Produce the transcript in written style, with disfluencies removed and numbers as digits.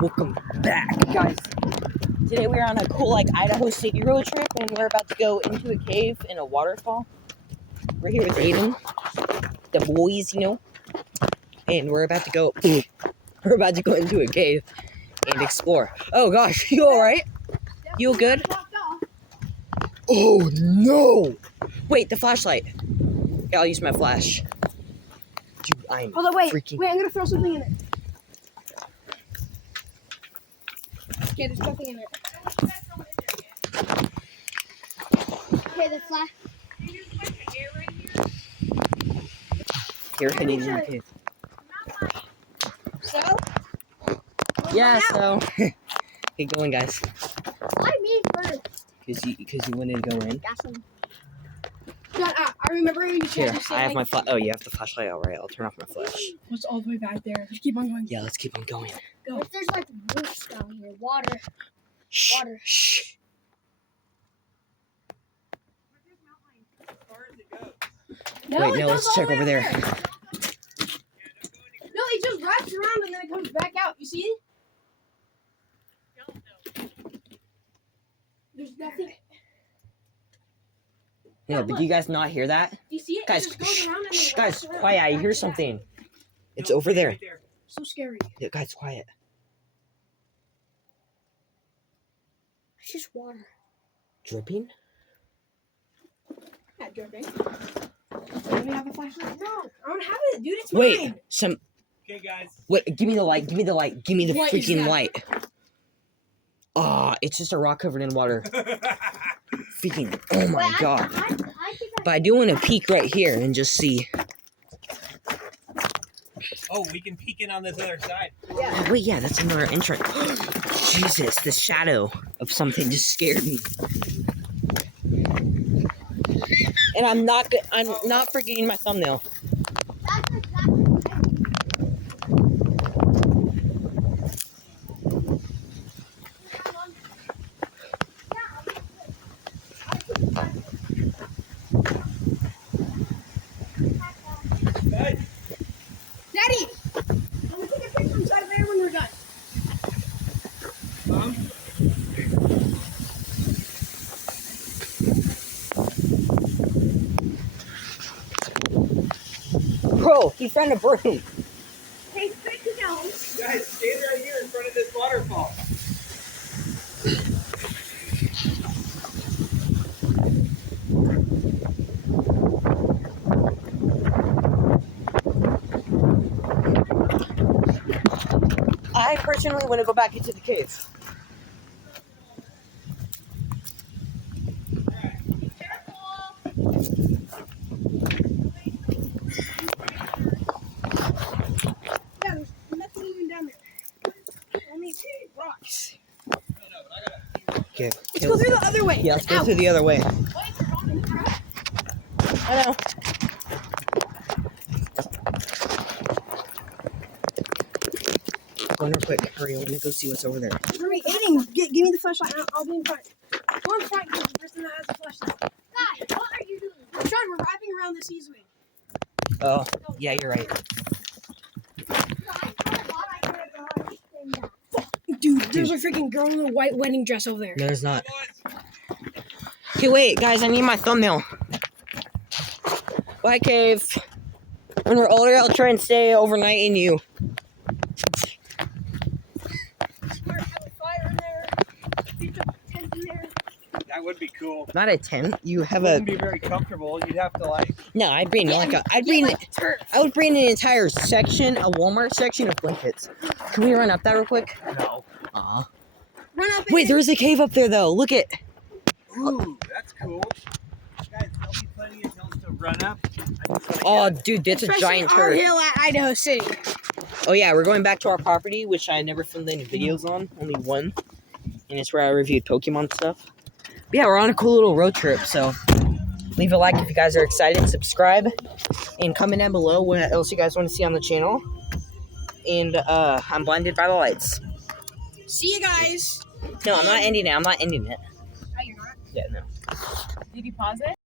Welcome back, guys. Today we're on a cool Idaho City road trip, and we're about to go into a cave and a waterfall. We're here with Ayden, the boys, and we're about to go. We're about to go into a cave and explore. Oh gosh, you all right? You good? Oh no! Wait, the flashlight. Yeah, I'll use my flash. Dude, I'm Hold on, wait, freaking. I'm gonna throw something in it. Okay, there's nothing in it. Okay, the flash. You're hitting in the cave. So? Yeah, so. Keep going, guys. Why me first? Because you wanted to go in. Gasoline. Shut up. I remember you Here, said I have my flash. Oh, you have the flashlight out, right? I'll turn off my flash. What's all the way back there? Just keep on going. Yeah, let's keep on going. Go. If there's roots down here, water. Shh. Water. Shh. No, Wait, no, let's check over there. No, it just wraps around and then it comes back out. You see? There's nothing. Yeah, but do you guys not hear that? Do you see it? Guys, it just goes around and then shh, it guys, wraps around quiet. and I comes hear back. something. It's over there. So scary. Yeah, guys, quiet. It's just water. Dripping? Not dripping. Do we have a flashlight? No, I don't have it, dude. It's Wait, mine. Okay, guys. Wait, give me the light. Give me the light. Give me the What is freaking that? light. Ah, it's just a rock covered in water. Freaking, oh my god. I think But I do want to peek right here and just see. Oh, we can peek in on this other side. Yeah. Wait, yeah, that's another entrance. Jesus, the shadow of something just scared me. And I'm not forgetting my thumbnail. Daddy! I'm gonna take a picture inside there when we're done. Bro, he's trying to burn. Hey, stick it down. Guys, stand right here in front of this waterfall. I personally want to go back into the cave. Yeah, there's nothing even down there. Only rocks. Okay. Let's go through the other way. Yeah, let's go through the other way. I know. Go in real quick. Hurry, I want to go see what's over there. Hurry, Ayden, give me the flashlight. I'll be in front. Go in front, because the person that has the flashlight. Guys, what are you doing? I'm trying. We're wrapping around this easily. Oh, yeah, you're right. Dude, there's a freaking girl in a white wedding dress over there. No, there's not. Okay, wait, guys, I need my thumbnail. Bye, cave. When we're older, I'll try and stay overnight in you. That would be cool. Not a tent. You have It a. wouldn't be very comfortable. You'd have to No, I'd bring I would bring an entire section, a Walmart section of blankets. Can we run up that real quick? No. Aw. Run up. Wait, there's a cave up there though. Look it. Ooh, that's cool. Guys, there'll be plenty of hills to run up. Oh, dude, that's a giant our turd. hill at Idaho City. Oh yeah, we're going back to our property, which I never filmed any videos on. Only one, and it's where I reviewed Pokemon stuff. But yeah, we're on a cool little road trip. So leave a like if you guys are excited. Subscribe and comment down below what else you guys want to see on the channel. And I'm blinded by the lights. See you guys. No, I'm not ending it. I'm not ending it. Oh, you're not? Yeah, no. Did you pause it?